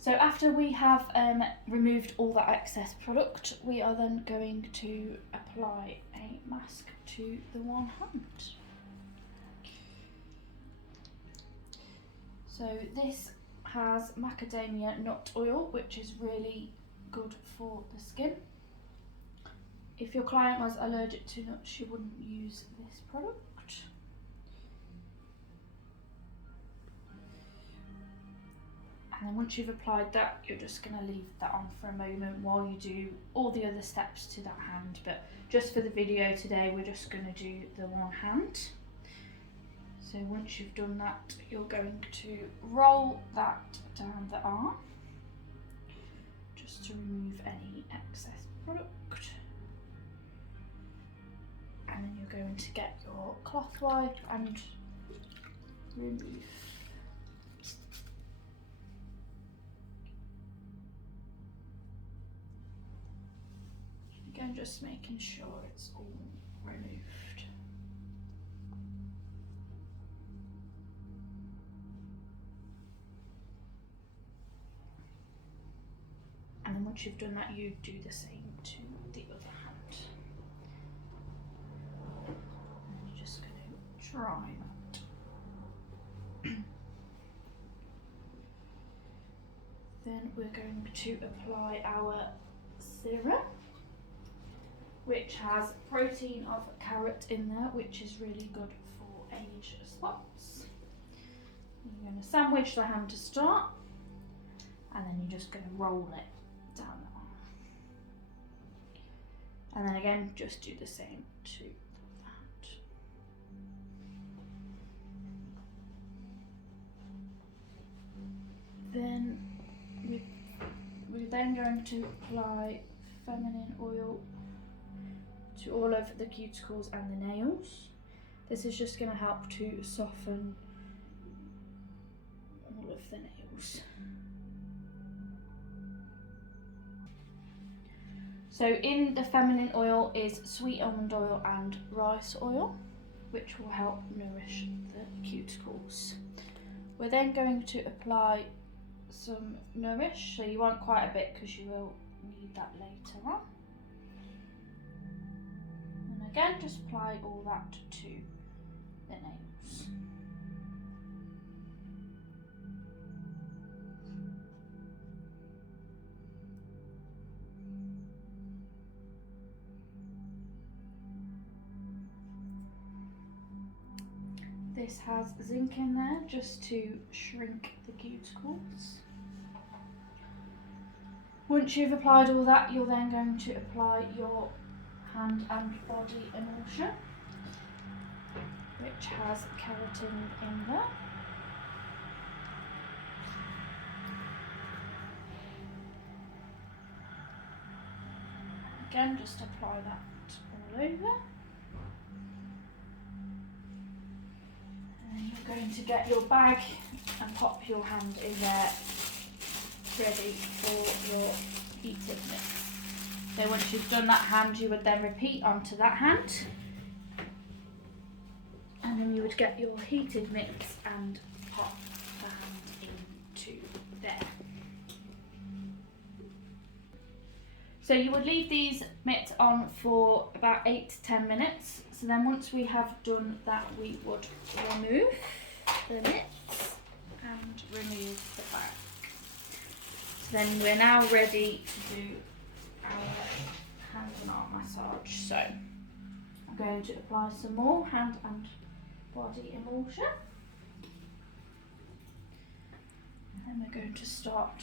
So after we have removed all that excess product, we are then going to apply a mask to the one hand. So this has macadamia nut oil, which is really good for the skin. If your client was allergic to nuts, you wouldn't use this product. And then once you've applied that, you're just going to leave that on for a moment while you do all the other steps to that hand. But just for the video today, we're just going to do the one hand. So once you've done that, you're going to roll that down the arm, just to remove any excess product. And then you're going to get your cloth wipe and remove. Again, just making sure it's all removed. And then once you've done that, you do the same to the other hand. And you're just going to dry that. Then we're going to apply our serum, which has protein of carrot in there, which is really good for age spots. You're going to sandwich the hand to start, and then you're just going to roll it down the arm. And then again, just do the same to that. Then we're then going to apply feminine oil to all of the cuticles and the nails. This is just going to help to soften all of the nails. So in the feminine oil is sweet almond oil and rice oil, which will help nourish the cuticles. We're then going to apply some nourish, so you want quite a bit because you will need that later on. And again, just apply all that to the nails. This has zinc in there just to shrink the cuticles. Once you've applied all that, you're then going to apply your hand and body emulsion, which has keratin in there. Again, just apply that all over. And you're going to get your bag and pop your hand in there, ready for your heated mix. So once you've done that hand, you would then repeat onto that hand, and then you would get your heated mix and pop the hand into there. So you would leave these mitts on for about 8 to 10 minutes. So then once we have done that, we would remove the mitts and remove the bag. So then we're now ready to do our hand and arm massage. So I'm going to apply some more hand and body emulsion. And then we're going to start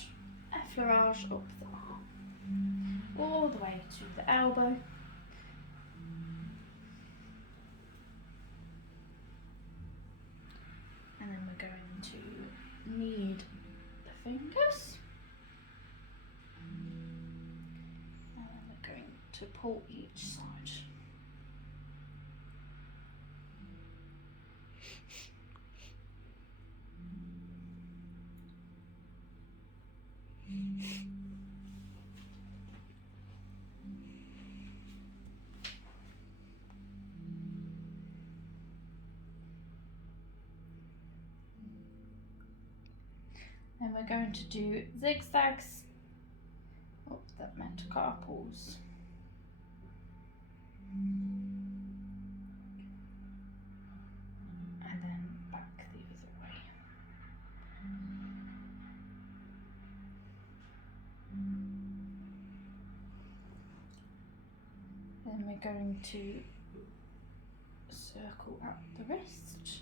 effleurage up the arm, all the way to the elbow. And then we're going to knead the fingers. And then we're going to pull each side. And we're going to do zigzags up the metacarpals. And then back the other way. Then we're going to circle out the wrist.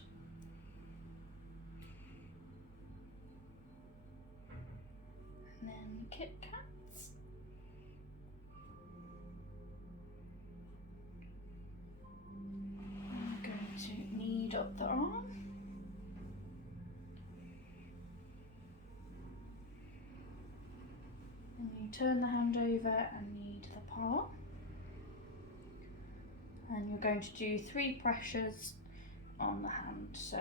And then Kit Kats. I'm going to knead up the arm. And you turn the hand over and knead the palm. And you're going to do 3 pressures on the hand. So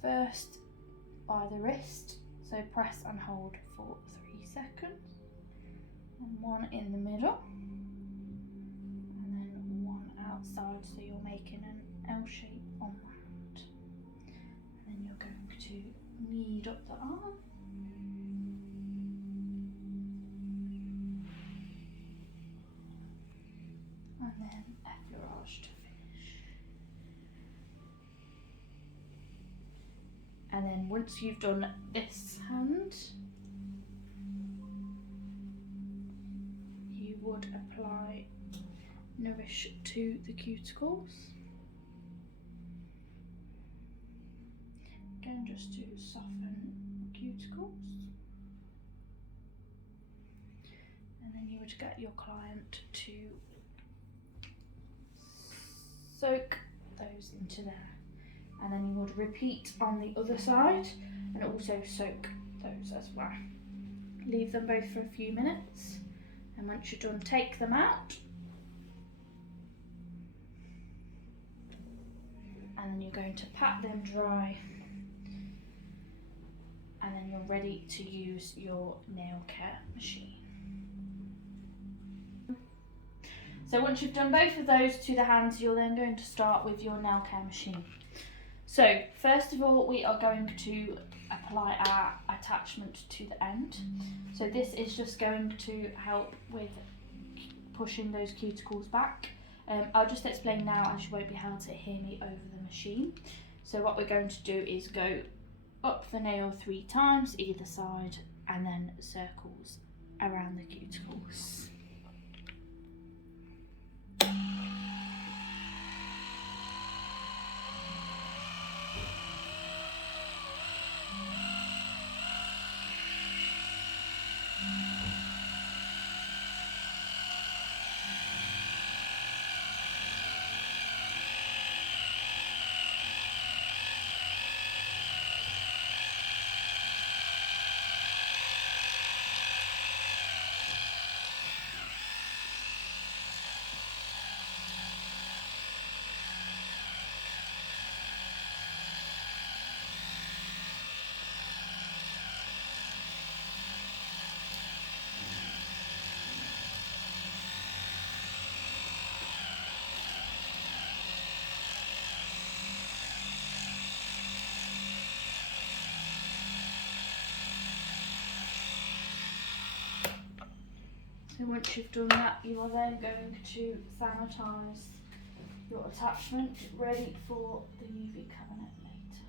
first by the wrist, so press and hold for 3 seconds, and 1 in the middle, and then 1 outside, so you're making an L shape on the hand. And then you're going to knead up the arm. And then effleurage to finish. And then once you've done this hand, you would apply Nourish to the cuticles. Again, just to soften cuticles. And then you would get your client to soak those into there, and then you would repeat on the other side and also soak those as well. Leave them both for a few minutes, and once you're done, take them out, and then you're going to pat them dry, and then you're ready to use your nail care machine. So once you've done both of those to the hands, you're then going to start with your nail care machine. So first of all, we are going to apply our attachment to the end. So this is just going to help with pushing those cuticles back. I'll just explain now, as you won't be able to hear me over the machine. So what we're going to do is go up the nail 3 times either side, and then circles around the cuticles. So once you've done that, you are then going to sanitize your attachment, ready for the UV cabinet later.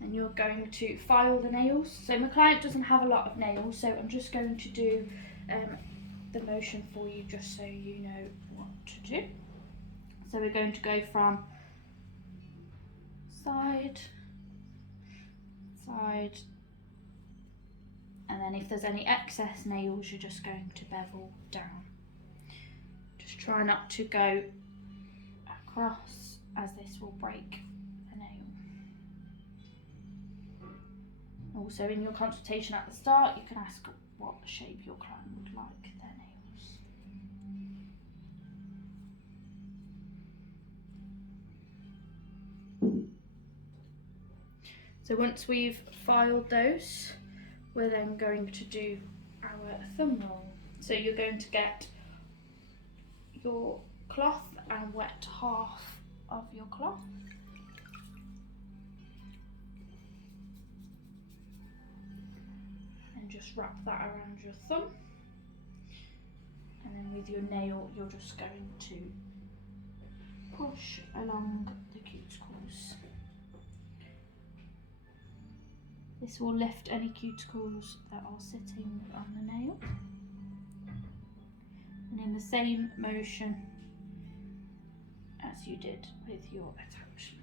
And you're going to file the nails. So my client doesn't have a lot of nails, so I'm just going to do the motion for you just so you know what to do. So we're going to go from side, side, and then if there's any excess nails, you're just going to bevel down. Just try not to go across, as this will break the nail. Also, in your consultation at the start, you can ask what shape your client would like their nails. So once we've filed those, we're then going to do our thumb roll. So you're going to get your cloth and wet half of your cloth. just wrap that around your thumb. And then with your nail, you're just going to push along the cuticles. This will lift any cuticles that are sitting on the nail. And in the same motion as you did with your attachment.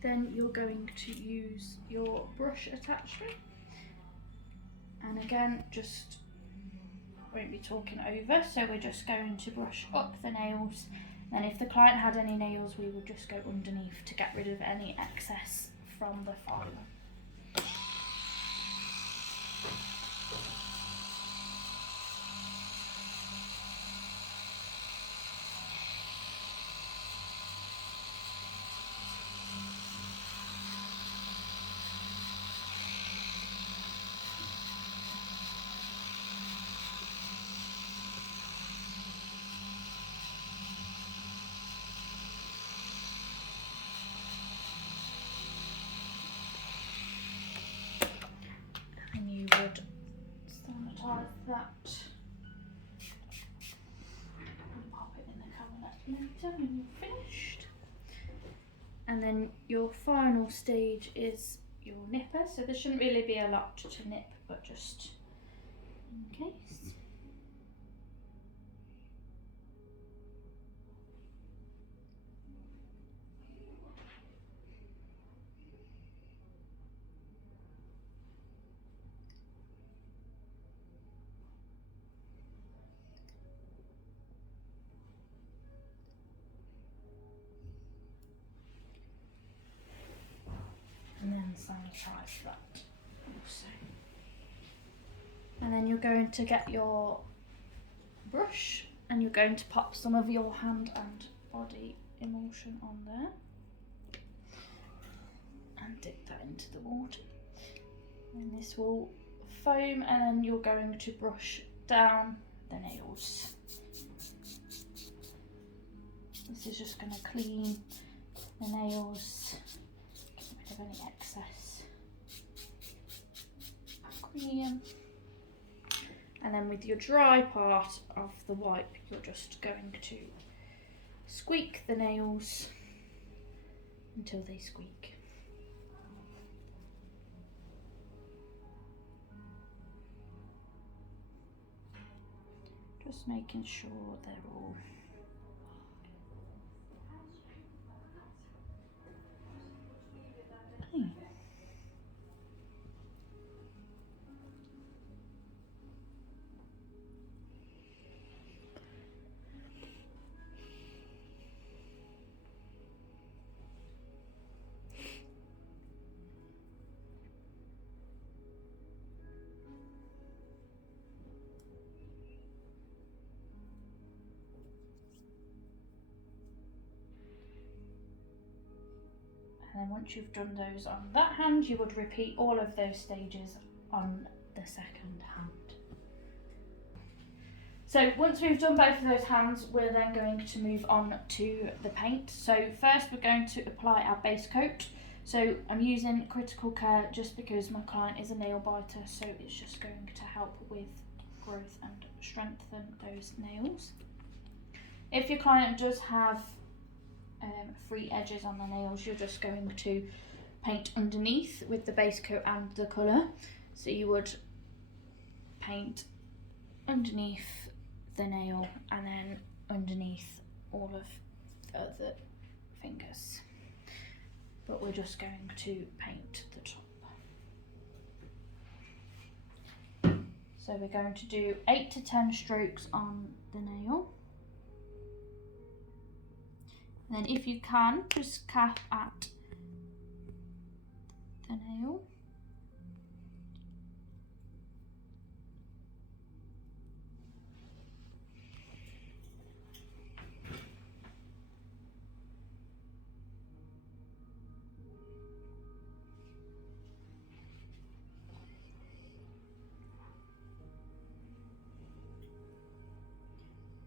Then you're going to use your brush attachment, and again, just won't be talking over, so we're just going to brush up the nails. Then if the client had any nails, we would just go underneath to get rid of any excess from the file. And you would sanitize that and pop it in the cabinet later when you're finished. And then your final stage is your nipper, so there shouldn't really be a lot to nip, but just in case. And then sanitize that also. And then you're going to get your brush and you're going to pop some of your hand and body emulsion on there and dip that into the water. And this will foam, and then you're going to brush down the nails. This is just going to clean the nails, get rid of any excess cream. And then with your dry part of the wipe, you're just going to squeak the nails until they squeak. Just making sure they're all clean. And then once you've done those on that hand, you would repeat all of those stages on the second hand. So once we've done both of those hands, we're then going to move on to the paint. So first we're going to apply our base coat. So I'm using Critical Care just because my client is a nail biter, so it's just going to help with growth and strengthen those nails. If your client does have free edges on the nails, you're just going to paint underneath with the base coat and the colour. So you would paint underneath the nail and then underneath all of the other fingers, but we're just going to paint the top. So we're going to do 8 to 10 strokes on the nail. And then if you can, just cap at the nail.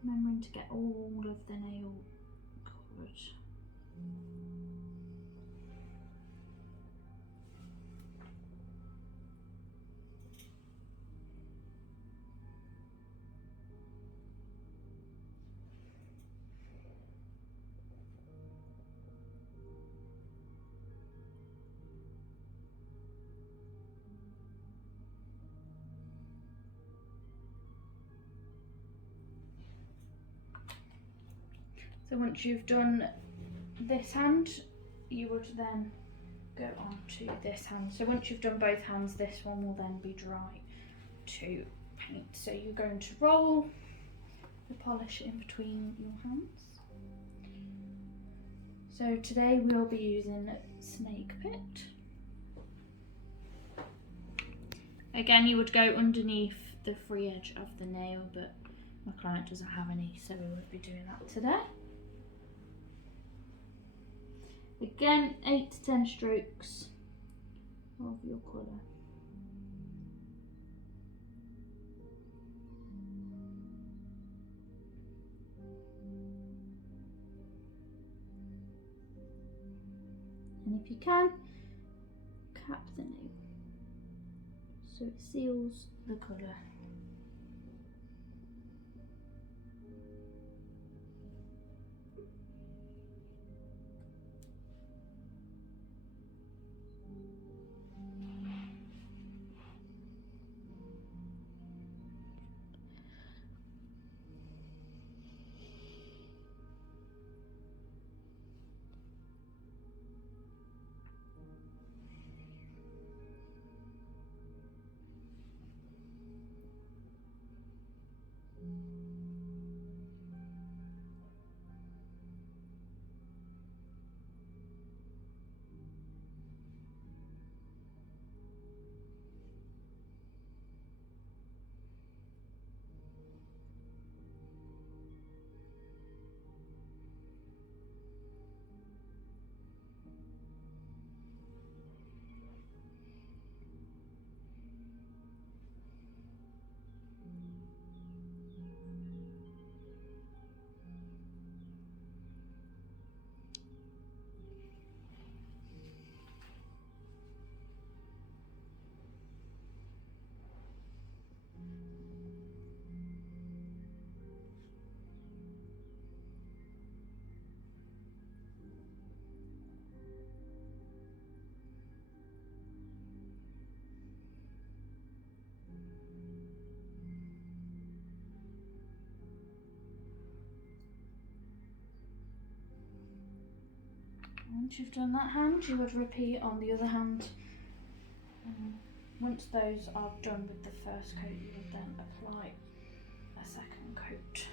Remembering to get all of the nail covered. So once you've done this hand, you would then go on to this hand. So once you've done both hands, this one will then be dry to paint. So you're going to roll the polish in between your hands. So today we'll be using Snake Pit. Again, you would go underneath the free edge of the nail, but my client doesn't have any, so we won't be doing that today. Again, 8 to 10 strokes of your colour. And if you can, cap the nail so it seals the colour. Once you've done that hand, you would repeat on the other hand. Once those are done with the first coat, you would then apply a second coat.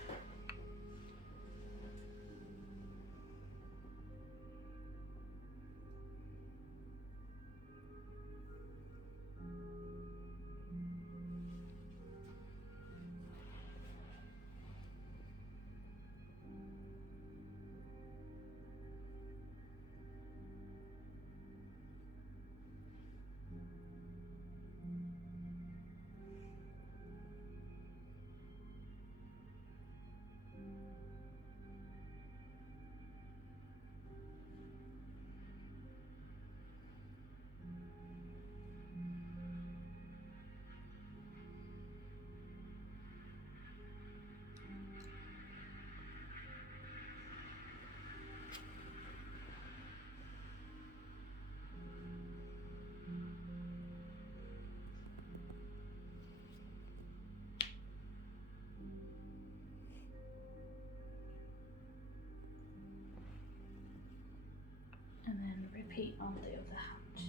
And then repeat on the other hand.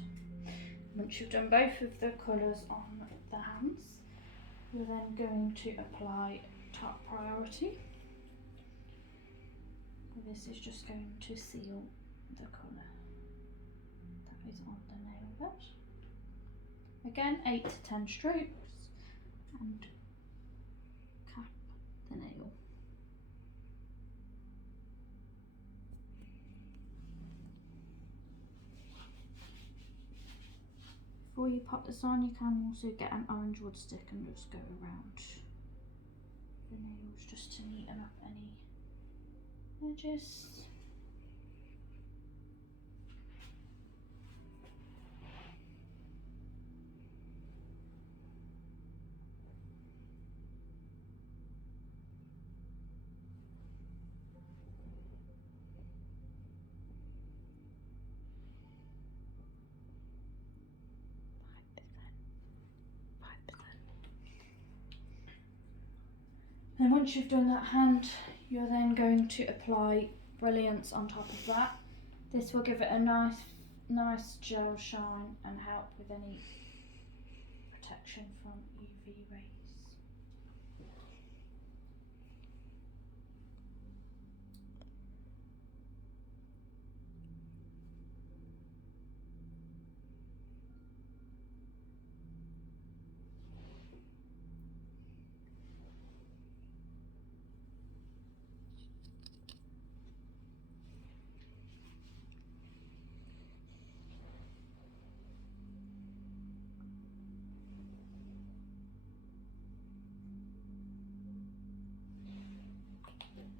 Once you've done both of the colours on the hands, you're then going to apply top priority. This is just going to seal the colour that is on the nail bed. Again, 8 to 10 strokes and cap the nail. Before you pop this on, you can also get an orange wood stick and just go around. the nails just to neaten up any edges. And once you've done that hand, you're then going to apply Brilliance on top of that. This will give it a nice gel shine and help with any protection from UV rays.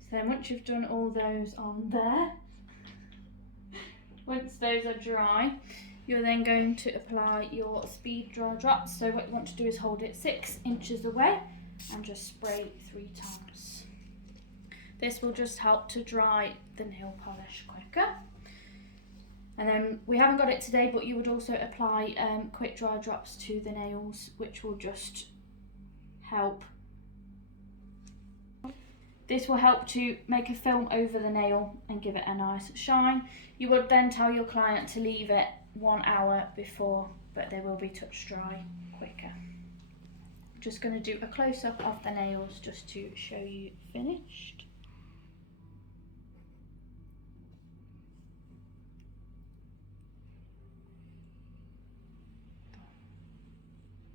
So then once you've done all those on there, once those are dry, you're then going to apply your speed dry drops. So what you want to do is hold it 6 inches away and just spray 3 times. This will just help to dry the nail polish quicker. And then we haven't got it today, but you would also apply quick dry drops to the nails, which will just help. This will help to make a film over the nail and give it a nice shine. You would then tell your client to leave it 1 hour before, but they will be touch dry quicker. Just going to do a close-up of the nails just to show you finished.